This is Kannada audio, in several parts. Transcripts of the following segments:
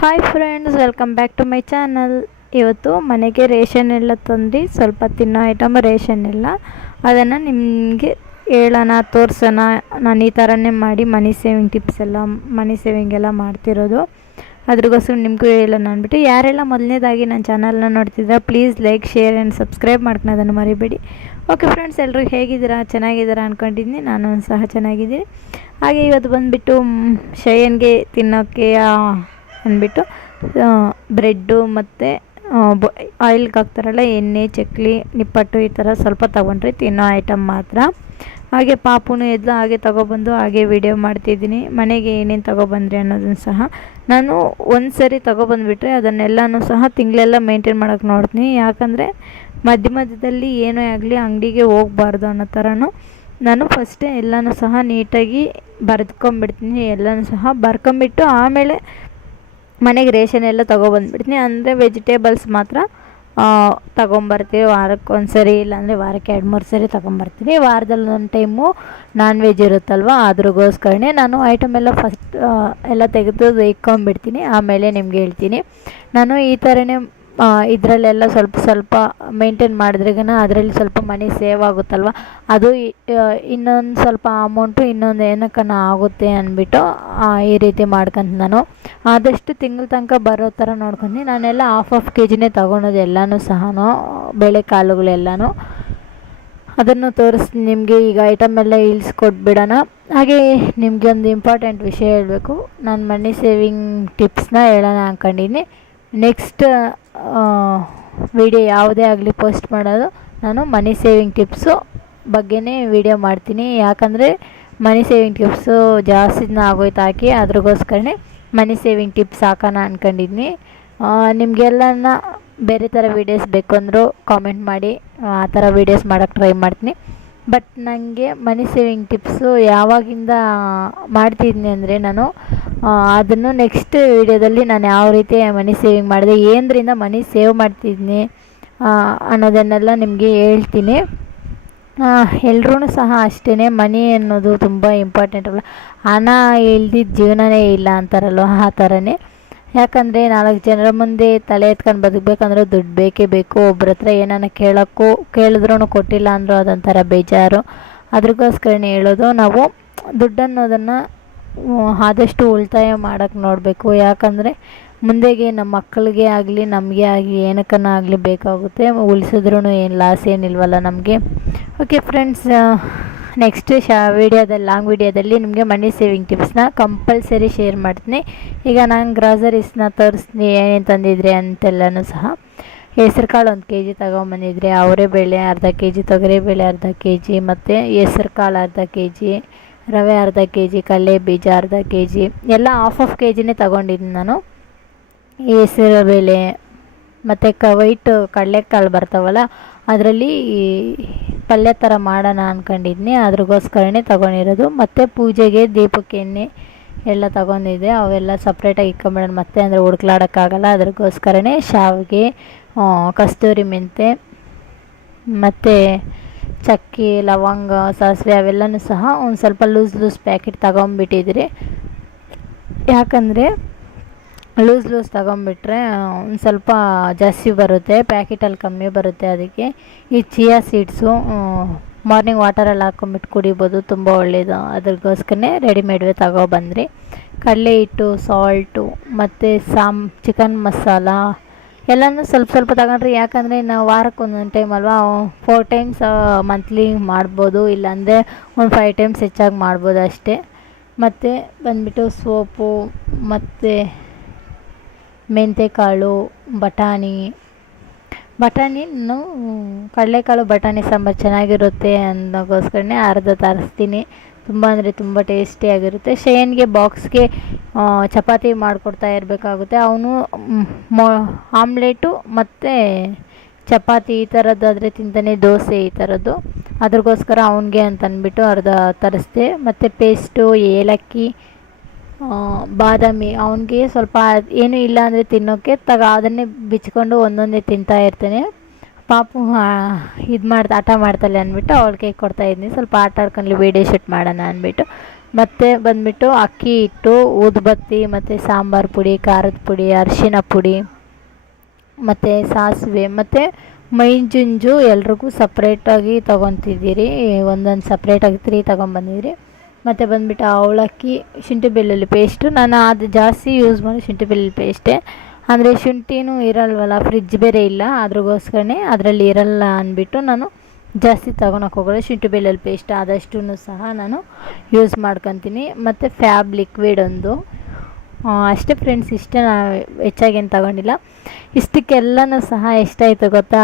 Hi friends, welcome back to my channel. ಇವತ್ತು ಮನೆಗೆ ರೇಷನ್ ಎಲ್ಲ ತಂದು ಸ್ವಲ್ಪ ತಿನ್ನೋ ಐಟಮ್ ರೇಷನ್ ಎಲ್ಲ ಅದನ್ನು ನಿಮಗೆ ಹೇಳೋಣ, ತೋರಿಸೋಣ. ನಾನು ಈ ಥರನೇ ಮಾಡಿ ಮನಿ ಸೇವಿಂಗ್ ಟಿಪ್ಸ್ ಎಲ್ಲ, ಮನಿ ಸೇವಿಂಗ್ ಎಲ್ಲ ಮಾಡ್ತಿರೋದು. ಅದ್ರಗೋಸ್ಕರ ನಿಮಗೂ ಹೇಳೋಣ ಅಂದ್ಬಿಟ್ಟು, ಯಾರೆಲ್ಲ ಮೊದಲನೇದಾಗಿ ನನ್ನ ಚಾನಲ್ನ ನೋಡ್ತಿದ್ರೆ please like, share and subscribe ಮಾಡ್ಕೊಳೋದನ್ನು ಮರಿಬೇಡಿ. ಓಕೆ ಫ್ರೆಂಡ್ಸ್, ಎಲ್ಲರೂ ಹೇಗಿದ್ದೀರಾ? ಚೆನ್ನಾಗಿದ್ದೀರಾ ಅಂದ್ಕೊಂಡಿದ್ದೀನಿ. ನಾನು ಸಹ ಚೆನ್ನಾಗಿದ್ದೀನಿ. ಹಾಗೆ ಇವತ್ತು ಬಂದುಬಿಟ್ಟು ಶಯನ್ಗೆ ತಿನ್ನೋಕ್ಕೆ ಅಂದ್ಬಿಟ್ಟು ಬ್ರೆಡ್ಡು ಮತ್ತು ಆಯಿಲ್ಗೆ ಹಾಕ್ತಾರಲ್ಲ ಎಣ್ಣೆ, ಚಕ್ಲಿ, ನಿಪ್ಪಟ್ಟು ಈ ಥರ ಸ್ವಲ್ಪ ತೊಗೊಂಡ್ರೆ ತಿನ್ನೋ ಐಟಮ್ ಮಾತ್ರ. ಹಾಗೆ ಪಾಪುನು ಎದ್ಲು, ಹಾಗೆ ತೊಗೊಬಂದು ಹಾಗೆ ವಿಡಿಯೋ ಮಾಡ್ತಿದ್ದೀನಿ. ಮನೆಗೆ ಏನೇನು ತೊಗೊಬಂದ್ರಿ ಅನ್ನೋದನ್ನು ಸಹ ನಾನು ಒಂದು ಸರಿ ತೊಗೊಬಂದುಬಿಟ್ರೆ ಅದನ್ನೆಲ್ಲನೂ ಸಹ ತಿಂಗಳೆಲ್ಲ ಮೇಂಟೈನ್ ಮಾಡೋಕ್ಕೆ ನೋಡ್ತೀನಿ. ಯಾಕಂದರೆ ಮಧ್ಯದಲ್ಲಿ ಏನೇ ಆಗಲಿ ಅಂಗಡಿಗೆ ಹೋಗಬಾರ್ದು ಅನ್ನೋ ಥರನೂ ನಾನು ಫಸ್ಟೇ ಎಲ್ಲನೂ ಸಹ ನೀಟಾಗಿ ಬರೆದ್ಕೊಂಬಿಡ್ತೀನಿ. ಎಲ್ಲನೂ ಸಹ ಬರ್ಕೊಂಬಿಟ್ಟು ಆಮೇಲೆ ಮನೆಗೆ ರೇಷನ್ ಎಲ್ಲ ತೊಗೊಬಂದ್ಬಿಡ್ತೀನಿ. ಅಂದರೆ ವೆಜಿಟೇಬಲ್ಸ್ ಮಾತ್ರ ತೊಗೊಂಬರ್ತೀವಿ ವಾರಕ್ಕೆ ಒಂದು ಸರಿ, ಇಲ್ಲಾಂದರೆ ವಾರಕ್ಕೆ 2-3 ಸರಿ ತೊಗೊಂಬರ್ತೀನಿ. ವಾರದಲ್ಲಿ ಒಂದು ಟೈಮು ನಾನ್ ವೆಜ್ ಇರುತ್ತಲ್ವ, ಅದ್ರಗೋಸ್ಕರನೇ ನಾನು ಐಟಮ್ ಎಲ್ಲ ಫಸ್ಟ್ ಎಲ್ಲ ತೆಗೆದು ಇಕ್ಕೊಂಬಿಡ್ತೀನಿ. ಆಮೇಲೆ ನಿಮ್ಗೆ ಹೇಳ್ತೀನಿ. ನಾನು ಈ ಥರನೇ ಇದರಲ್ಲೆಲ್ಲ ಸ್ವಲ್ಪ ಮೇಂಟೈನ್ ಮಾಡಿದ್ರೆಗನ ಅದರಲ್ಲಿ ಸ್ವಲ್ಪ ಮನಿ ಸೇವ್ ಆಗುತ್ತಲ್ವ, ಅದು ಇನ್ನೊಂದು ಸ್ವಲ್ಪ ಅಮೌಂಟು ಇನ್ನೊಂದು ಏನಕ್ಕನ ಆಗುತ್ತೆ ಅಂದ್ಬಿಟ್ಟು ಈ ರೀತಿ ಮಾಡ್ಕೊಂತ ನಾನು ಆದಷ್ಟು ತಿಂಗಳ ತನಕ ಬರೋ ಥರ ನೋಡ್ಕೊಂಡು ನಾನೆಲ್ಲ ಹಾಫ್ KGನೇ ತೊಗೊಳೋದು. ಎಲ್ಲನೂ ಸಹ ಬೇಳೆ ಕಾಳುಗಳೆಲ್ಲನೂ ಅದನ್ನು ತೋರಿಸ್ತೀನಿ ನಿಮಗೆ. ಈಗ ಐಟಮ್ ಎಲ್ಲ ಇಳಿಸ್ಕೊಟ್ಬಿಡೋಣ. ಹಾಗೆ ನಿಮಗೆ ಒಂದು ಇಂಪಾರ್ಟೆಂಟ್ ವಿಷಯ ಹೇಳಬೇಕು. ನಾನು ಮನಿ ಸೇವಿಂಗ್ ಟಿಪ್ಸ್ನ ಹೇಳೋಣ ಅಂದ್ಕೊಂಡಿನಿ. ನೆಕ್ಸ್ಟ್ ವಿಡಿಯೋ ಯಾವುದೇ ಆಗಲಿ ಪೋಸ್ಟ್ ಮಾಡೋದು ನಾನು ಮನಿ ಸೇವಿಂಗ್ ಟಿಪ್ಸು ಬಗ್ಗೆನೇ ವಿಡಿಯೋ ಮಾಡ್ತೀನಿ. ಯಾಕಂದರೆ ಮನಿ ಸೇವಿಂಗ್ ಟಿಪ್ಸು ಜಾಸ್ತಿ ದಿನ ಆಗೋಯ್ತು ಹಾಕಿ, ಅದ್ರಗೋಸ್ಕರನೇ ಮನಿ ಸೇವಿಂಗ್ ಟಿಪ್ಸ್ ಹಾಕೋಣ ಅಂದ್ಕೊಂಡಿದ್ದೀನಿ. ನಿಮಗೆಲ್ಲನ ಬೇರೆ ಥರ ವೀಡಿಯೋಸ್ ಬೇಕು ಅಂದರೂ ಕಾಮೆಂಟ್ ಮಾಡಿ, ಆ ಥರ ವೀಡಿಯೋಸ್ ಮಾಡೋಕ್ಕೆ ಟ್ರೈ ಮಾಡ್ತೀನಿ. ಬಟ್ ನನಗೆ ಮನಿ ಸೇವಿಂಗ್ ಟಿಪ್ಸು ಯಾವಾಗಿಂದ ಮಾಡ್ತಿದ್ದೀನಿ ಅಂದರೆ ನಾನು ಅದನ್ನು ನೆಕ್ಸ್ಟ್ ವೀಡಿಯೋದಲ್ಲಿ ನಾನು ಯಾವ ರೀತಿ ಮನಿ ಸೇವಿಂಗ್ ಮಾಡಿದೆ, ಏನರಿಂದ ಮನಿ ಸೇವ್ ಮಾಡ್ತಿದ್ದೀನಿ ಅನ್ನೋದನ್ನೆಲ್ಲ ನಿಮಗೆ ಹೇಳ್ತೀನಿ. ಎಲ್ರೂ ಸಹ ಅಷ್ಟೇ, ಮನಿ ಅನ್ನೋದು ತುಂಬ ಇಂಪಾರ್ಟೆಂಟ್ ಅಲ್ಲ. ಹಣ ಇಲ್ದಿದ್ದ ಜೀವನವೇ ಇಲ್ಲ ಅಂತಾರಲ್ವ, ಆ ಥರನೇ. ಯಾಕಂದರೆ 4 ಜನರ ಮುಂದೆ ತಲೆ ಎತ್ಕೊಂಡು ಬದುಕಬೇಕಂದ್ರೆ ದುಡ್ಡು ಬೇಕೇ ಬೇಕು. ಒಬ್ರ ಹತ್ರ ಏನಾನ ಕೇಳಿದ್ರೂ ಕೊಟ್ಟಿಲ್ಲ ಅಂದರೂ ಅದೊಂಥರ ಬೇಜಾರು. ಅದ್ರಗೋಸ್ಕರನೇ ಹೇಳೋದು, ನಾವು ದುಡ್ಡು ಅನ್ನೋದನ್ನು ಆದಷ್ಟು ಉಳಿತಾಯ ಮಾಡೋಕ್ಕೆ ನೋಡಬೇಕು. ಯಾಕಂದರೆ ಮುಂದೆಗೆ ನಮ್ಮ ಮಕ್ಕಳಿಗೆ ಆಗಲಿ ನಮಗೆ ಆಗಲಿ ಏನಕ್ಕನ ಆಗಲಿ ಬೇಕಾಗುತ್ತೆ. ಉಳಿಸಿದ್ರೂ ಏನು ಲಾಸ್ ಏನಿಲ್ವಲ್ಲ ನಮಗೆ. ಓಕೆ ಫ್ರೆಂಡ್ಸ್, ನೆಕ್ಸ್ಟ್ ವೀಡಿಯೋದಲ್ಲಿ, ಲಾಂಗ್ ವೀಡಿಯೋದಲ್ಲಿ ನಿಮಗೆ ಮನಿ ಸೇವಿಂಗ್ ಟಿಪ್ಸ್ನ ಕಂಪಲ್ಸರಿ ಶೇರ್ ಮಾಡ್ತೀನಿ. ಈಗ ನಾನು ಗ್ರಾಸರೀಸ್ನ ತೋರಿಸ್ತೀನಿ ಏನೇನು ತಂದಿದ್ರಿ ಅಂತೆಲ್ಲನೂ ಸಹ. ಹೆಸ್ರು ಕಾಳು 1 kg ತೊಗೊಂಬಂದಿದ್ರೆ, ಅವರೆಬೇಳೆ ಅರ್ಧ kg, ತೊಗರಿಬೇಳೆ ಅರ್ಧ kg, ಮತ್ತು ಹೆಸ್ರು ಕಾಳು ಅರ್ಧ kg, ರವೆ ಅರ್ಧ kg, ಕಡಲೆ ಬೀಜ ಅರ್ಧ kg, ಎಲ್ಲ ಹಾಫ್ KGನೇ ತೊಗೊಂಡಿದ್ದೀನಿ ನಾನು. ಹೆಸರು ಬೇಳೆ ಮತ್ತು ವೈಟ್ ಕಡಲೆಕಾಳು ಬರ್ತಾವಲ್ಲ, ಅದರಲ್ಲಿ ಪಲ್ಯ ಥರ ಮಾಡೋಣ ಅಂದ್ಕೊಂಡಿದ್ನಿ. ಅದ್ರಗೋಸ್ಕರನೇ ತೊಗೊಂಡಿರೋದು. ಮತ್ತು ಪೂಜೆಗೆ ದೀಪಕ್ಕೆ ಎಣ್ಣೆ ಎಲ್ಲ ತೊಗೊಂಡಿದ್ದೆ, ಅವೆಲ್ಲ ಸಪ್ರೇಟಾಗಿ ಇಕ್ಕೊಂಬಿಡೋಣ ಮತ್ತೆ, ಅಂದರೆ ಹುಡ್ಕ್ಲಾಡೋಕ್ಕಾಗಲ್ಲ. ಅದ್ರಗೋಸ್ಕರನೇ ಶಾವಿಗೆ, ಕಸ್ತೂರಿ ಮೆಂತೆ ಮತ್ತು ಚಕ್ಕೆ, ಲವಂಗ, ಸಾಸಿವೆ ಅವೆಲ್ಲನೂ ಸಹ ಒಂದು ಸ್ವಲ್ಪ ಲೂಸ್ ಪ್ಯಾಕೆಟ್ ತೊಗೊಂಬಿಟ್ಟಿದ್ರಿ. ಯಾಕಂದರೆ ಲೂಸ್ ತೊಗೊಂಬಿಟ್ರೆ ಒಂದು ಸ್ವಲ್ಪ ಜಾಸ್ತಿ ಬರುತ್ತೆ, ಪ್ಯಾಕೆಟಲ್ಲಿ ಕಮ್ಮಿ ಬರುತ್ತೆ. ಅದಕ್ಕೆ ಈ ಚಿಯಾ ಸೀಡ್ಸು ಮಾರ್ನಿಂಗ್ ವಾಟರಲ್ಲಿ ಹಾಕ್ಕೊಂಬಿಟ್ಟು ಕುಡಿಬೋದು, ತುಂಬ ಒಳ್ಳೆಯದು. ಅದ್ರಗೋಸ್ಕರನೇ ರೆಡಿಮೇಡ್ವೇ ತೊಗೊಬಂದ್ರಿ. ಕಡಲೆ ಹಿಟ್ಟು, ಸಾಲ್ಟು ಮತ್ತು ಚಿಕನ್ ಮಸಾಲ ಎಲ್ಲನೂ ಸ್ವಲ್ಪ ತಗೊಂಡ್ರಿ. ಯಾಕಂದರೆ ನಾವು ವಾರಕ್ಕೆ ಒಂದೊಂದು ಟೈಮ್ ಅಲ್ವಾ, 4 ಟೈಮ್ಸ್ ಮಂತ್ಲಿ ಮಾಡ್ಬೋದು, ಇಲ್ಲಾಂದರೆ ಒಂದು 5 ಟೈಮ್ಸ್ ಹೆಚ್ಚಾಗಿ ಮಾಡ್ಬೋದು ಅಷ್ಟೇ. ಮತ್ತು ಬಂದುಬಿಟ್ಟು ಸೋಪು ಮತ್ತು ಮೆಂತೆಕಾಳು, ಬಟಾಣಿ ಕಡಲೆಕಾಳು ಬಟಾಣಿ ಸಾಂಬಾರು ಚೆನ್ನಾಗಿರುತ್ತೆ ಅನ್ನೋಗೋಸ್ಕರನೇ ಅರ್ಧ ತರಿಸ್ತೀನಿ. ತುಂಬ ಅಂದರೆ ತುಂಬ ಟೇಸ್ಟಿಯಾಗಿರುತ್ತೆ. ಶಯನ್ಗೆ ಬಾಕ್ಸ್ಗೆ ಚಪಾತಿ ಮಾಡಿಕೊಡ್ತಾ ಇರಬೇಕಾಗುತ್ತೆ. ಅವನು ಆಮ್ಲೆಟು ಮತ್ತು ಚಪಾತಿ ಈ ಥರದ್ದಾದರೆ ತಿಂತಾನೆ, ದೋಸೆ ಈ ಥರದ್ದು. ಅದ್ರಗೋಸ್ಕರ ಅವನಿಗೆ ಅಂತಂದ್ಬಿಟ್ಟು ಅರ್ಧ ತರಿಸ್ದೆ. ಮತ್ತು ಪೇಸ್ಟು, ಏಲಕ್ಕಿ, ಬಾದಾಮಿ, ಅವನಿಗೆ ಸ್ವಲ್ಪ ಏನೂ ಇಲ್ಲ ಅಂದರೆ ತಿನ್ನೋಕ್ಕೆ ಅದನ್ನೇ ಬಿಚ್ಕೊಂಡು ಒಂದೊಂದೇ ತಿಂತಾ ಇರ್ತಾನೆ. ಪಾಪು ಹಠ ಮಾಡ್ತಾಳೆ ಅಂದ್ಬಿಟ್ಟು ಅವಳಿಗೆ ಕೊಡ್ತಾಯಿದ್ದೀನಿ. ಸ್ವಲ್ಪ ಆಟ ಆಡ್ಕೊಂಡು ವೀಡಿಯೋ ಶೂಟ್ ಮಾಡೋಣ ಅಂದ್ಬಿಟ್ಟು ಮತ್ತು ಬಂದುಬಿಟ್ಟು ಅಕ್ಕಿ ಹಿಟ್ಟು, ಊದುಬತ್ತಿ ಮತ್ತು ಸಾಂಬಾರು ಪುಡಿ, ಖಾರದ ಪುಡಿ, ಅರಿಶಿನ ಪುಡಿ ಮತ್ತು ಸಾಸಿವೆ ಮತ್ತು ಮೈಂಜುಂಜು ಎಲ್ರಿಗೂ ಸಪ್ರೇಟಾಗಿ ತೊಗೊತಿದ್ದೀರಿ. ಒಂದೊಂದು ಸಪ್ರೇಟಾಗಿ 3 ತೊಗೊಂಬಂದಿದ್ದೀರಿ. ಮತ್ತು ಬಂದುಬಿಟ್ಟು ಅವಲಕ್ಕಿ, ಶುಂಠಿ ಬೆಳ್ಳುಳ್ಳಿ ಪೇಸ್ಟು. ನಾನು ಅದು ಜಾಸ್ತಿ ಯೂಸ್ ಮಾಡಿ ಶುಂಠಿ ಬೆಳ್ಳುಳ್ಳಿ ಪೇಸ್ಟೇ. ಅಂದರೆ ಶುಂಠಿನೂ ಇರಲ್ವಲ್ಲ, ಫ್ರಿಜ್ ಬೇರೆ ಇಲ್ಲ, ಅದ್ರಗೋಸ್ಕರನೇ ಅದರಲ್ಲಿ ಇರಲ್ಲ ಅಂದ್ಬಿಟ್ಟು ನಾನು ಜಾಸ್ತಿ ತೊಗೊಳಕ್ಕೆ ಹೋಗಲ್ಲ. ಶುಂಠಿ ಬೆಳ್ಳುಳ್ಳಿ ಪೇಸ್ಟ್ ಆದಷ್ಟು ಸಹ ನಾನು ಯೂಸ್ ಮಾಡ್ಕೊತೀನಿ. ಮತ್ತು ಫ್ಯಾಬ್ ಲಿಕ್ವಿಡ್ ಒಂದು, ಅಷ್ಟೇ ಫ್ರೆಂಡ್ಸ್. ಇಷ್ಟೇ, ನಾನು ಹೆಚ್ಚಾಗೇನು ತಗೊಂಡಿಲ್ಲ. ಇಷ್ಟಕ್ಕೆಲ್ಲನೂ ಸಹ ಎಷ್ಟಾಯಿತು ಗೊತ್ತಾ?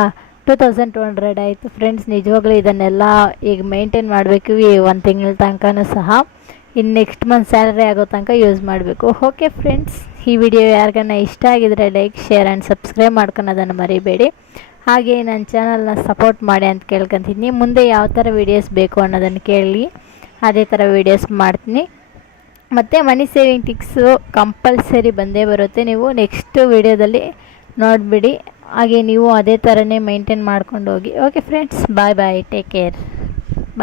2200 ಆಯಿತು ಫ್ರೆಂಡ್ಸ್. ನಿಜವಾಗ್ಲೂ ಇದನ್ನೆಲ್ಲ ಈಗ ಮೇಂಟೈನ್ ಮಾಡಬೇಕು 1 ತಿಂಗಳ ತನಕನೂ ಸಹ. ಇನ್ನು ನೆಕ್ಸ್ಟ್ ಮಂತ್ ಸ್ಯಾಲರಿ ಆಗೋ ತನಕ ಯೂಸ್ ಮಾಡಬೇಕು. ಓಕೆ ಫ್ರೆಂಡ್ಸ್, ಈ ವಿಡಿಯೋ ಯಾರಿಗಾನ ಇಷ್ಟ ಆಗಿದರೆ ಲೈಕ್, ಶೇರ್ ಆ್ಯಂಡ್ ಸಬ್ಸ್ಕ್ರೈಬ್ ಮಾಡ್ಕೊಳೋದನ್ನು ಮರಿಬೇಡಿ. ಹಾಗೆ ನನ್ನ ಚಾನಲ್ನ ಸಪೋರ್ಟ್ ಮಾಡಿ ಅಂತ ಕೇಳ್ಕೊತೀನಿ. ಮುಂದೆ ಯಾವ ಥರ ವೀಡಿಯೋಸ್ ಬೇಕು ಅನ್ನೋದನ್ನು ಕೇಳಿ ಅದೇ ಥರ ವೀಡಿಯೋಸ್ ಮಾಡ್ತೀನಿ. ಮತ್ತು ಮನಿ ಸೇವಿಂಗ್ ಟಿಕ್ಸು ಕಂಪಲ್ಸರಿ ಬಂದೇ ಬರುತ್ತೆ. ನೀವು ನೆಕ್ಸ್ಟ್ ವೀಡಿಯೋದಲ್ಲಿ ನೋಡಿಬಿಡಿ. ಹಾಗೆ ನೀವು ಅದೇ ಥರನೇ ಮೈಂಟೈನ್ ಮಾಡ್ಕೊಂಡು ಹೋಗಿ. ಓಕೆ ಫ್ರೆಂಡ್ಸ್, ಬಾಯ್ ಬಾಯ್, ಟೇಕ್ ಕೇರ್,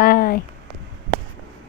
ಬಾಯ್.